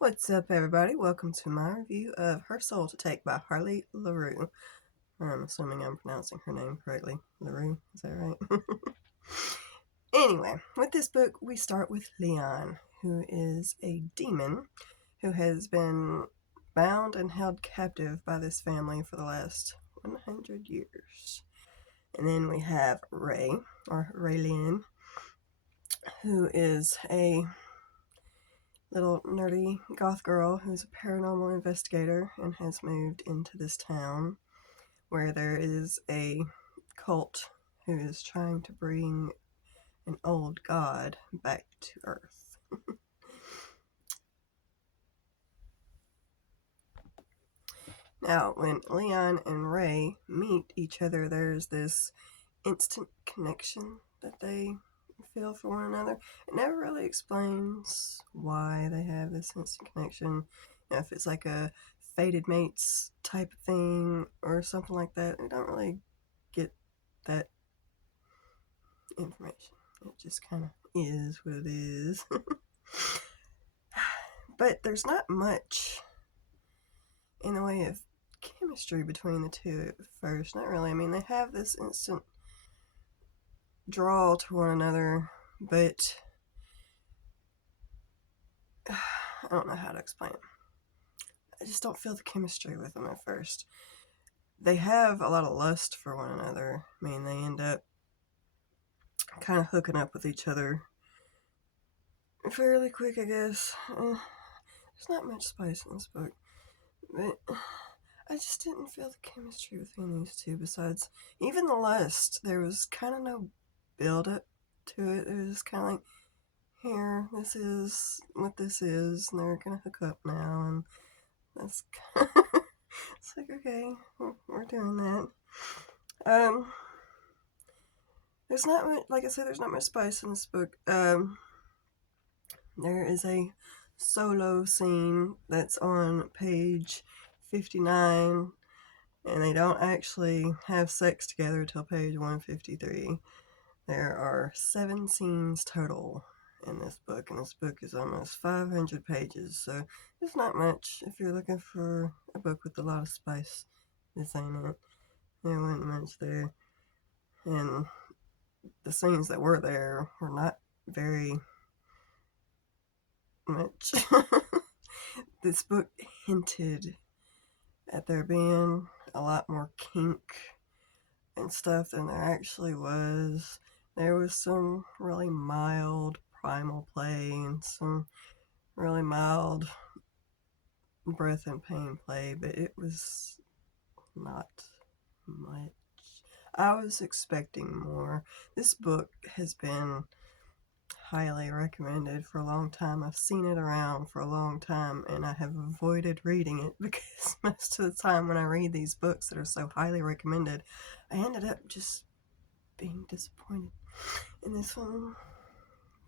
What's up, everybody? Welcome to my review of Her Soul to Take by Harley Laroux. I'm assuming I'm pronouncing her name correctly. Laroux, is that right? Anyway, with this book, we start with Leon, who is a demon who has been bound and held captive by this family for the last 100 years. And then we have Ray, or Raylene, who is a little nerdy goth girl who's a paranormal investigator and has moved into this town where there is a cult who is trying to bring an old god back to Earth. Now, when Leon and Ray meet each other, there's this instant connection that they feel for one another. It never really explains why they have this instant connection. If it's like a fated mates type of thing or something like that, we don't really get that information. It just kind of is what it is. But there's not much in the way of chemistry between the two at first. Not really. I mean, they have this instant draw to one another, but I don't know how to explain it. I just don't feel the chemistry with them at first. They have a lot of lust for one another. I mean, they end up kind of hooking up with each other fairly quick, I guess. There's not much spice in this book, but I just didn't feel the chemistry between these two. Besides, even the lust, there was kind of no build up to it. It was kind of like, here, this is what this is, and they're gonna hook up now, and that's it's like, okay, we're doing that. There's not much, like I said, there's not much spice in this book. There is a solo scene that's on page 59, and they don't actually have sex together till page 153. There are 7 scenes total in this book, and this book is almost 500 pages, so it's not much. If you're looking for a book with a lot of spice, this ain't it. There wasn't much there, and the scenes that were there were not very much. This book hinted at there being a lot more kink and stuff than there actually was. There was some really mild primal play and some really mild breath and pain play, but it was not much. I was expecting more. This book has been highly recommended for a long time. I've seen it around for a long time, and I have avoided reading it because most of the time when I read these books that are so highly recommended, I ended up just being disappointed. And this one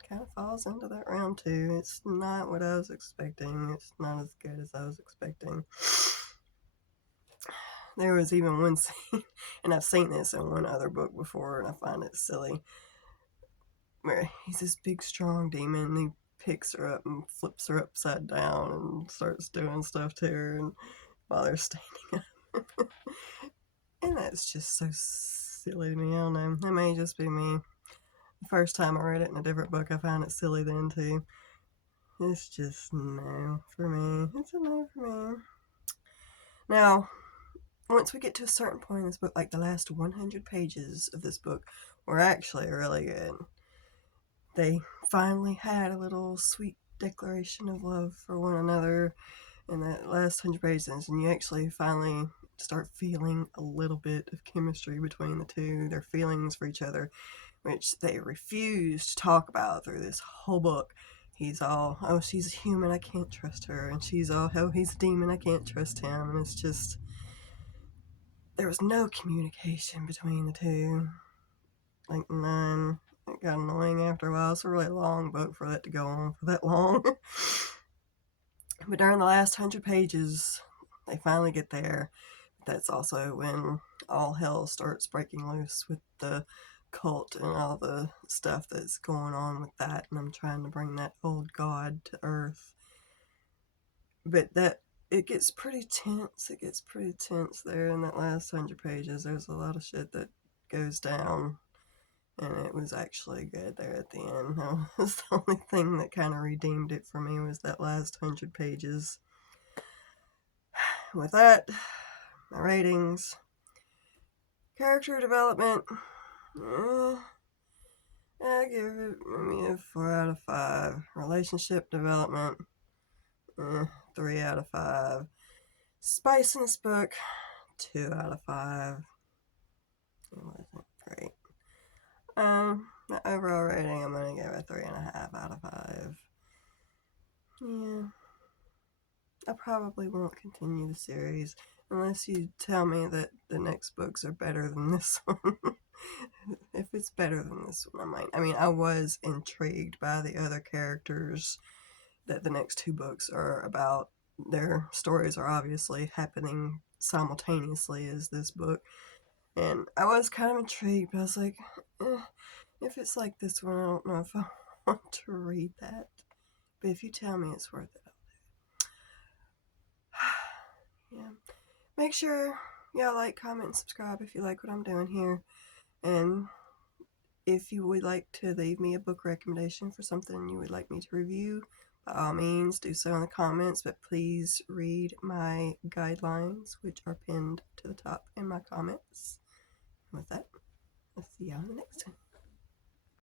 kind of falls into that round too. It's not what I was expecting. It's not as good as I was expecting. There was even one scene, and I've seen this in one other book before, and I find it silly, where he's this big, strong demon, and he picks her up and flips her upside down and starts doing stuff to her and while they're standing up. And that's just so silly to me. I don't know. That may just be me. The first time I read it in a different book, I found it silly then too. It's just no for me. It's a no for me. Now, once we get to a certain point in this book, like the last 100 pages of this book, were actually really good. They finally had a little sweet declaration of love for one another in that last 100 pages, and you actually finally start feeling a little bit of chemistry between the two, their feelings for each other, which they refuse to talk about through this whole book. He's all, oh, she's a human, I can't trust her, and she's all, oh, he's a demon, I can't trust him, and it's just, there was no communication between the two, like none. It got annoying after a while. It's a really long book for that to go on for that long. But during the last 100 pages, they finally get there. That's also when all hell starts breaking loose with the cult and all the stuff that's going on with that. And I'm trying to bring that old god to Earth. But that it gets pretty tense. It gets pretty tense there in that last 100 pages. There's a lot of shit that goes down, and it was actually good there at the end. That was the only thing that kind of redeemed it for me, was that last 100 pages. With that, my ratings: character development, I give it maybe a 4 out of 5. Relationship development, 3 out of 5. Spice in this book, 2 out of 5. It wasn't great. The overall rating, I'm gonna give it 3.5 out of 5. Yeah, I probably won't continue the series unless you tell me that the next books are better than this one. If it's better than this one, I might. I mean, I was intrigued by the other characters that the next 2 books are about. Their stories are obviously happening simultaneously as this book. And I was kind of intrigued, but I was like, if it's like this one, I don't know if I want to read that. But if you tell me it's worth it, I'll do it. Yeah. Make sure y'all like, comment, and subscribe if you like what I'm doing here. And if you would like to leave me a book recommendation for something you would like me to review, by all means, do so in the comments, but please read my guidelines, which are pinned to the top in my comments. And with that, I'll see y'all in the next time.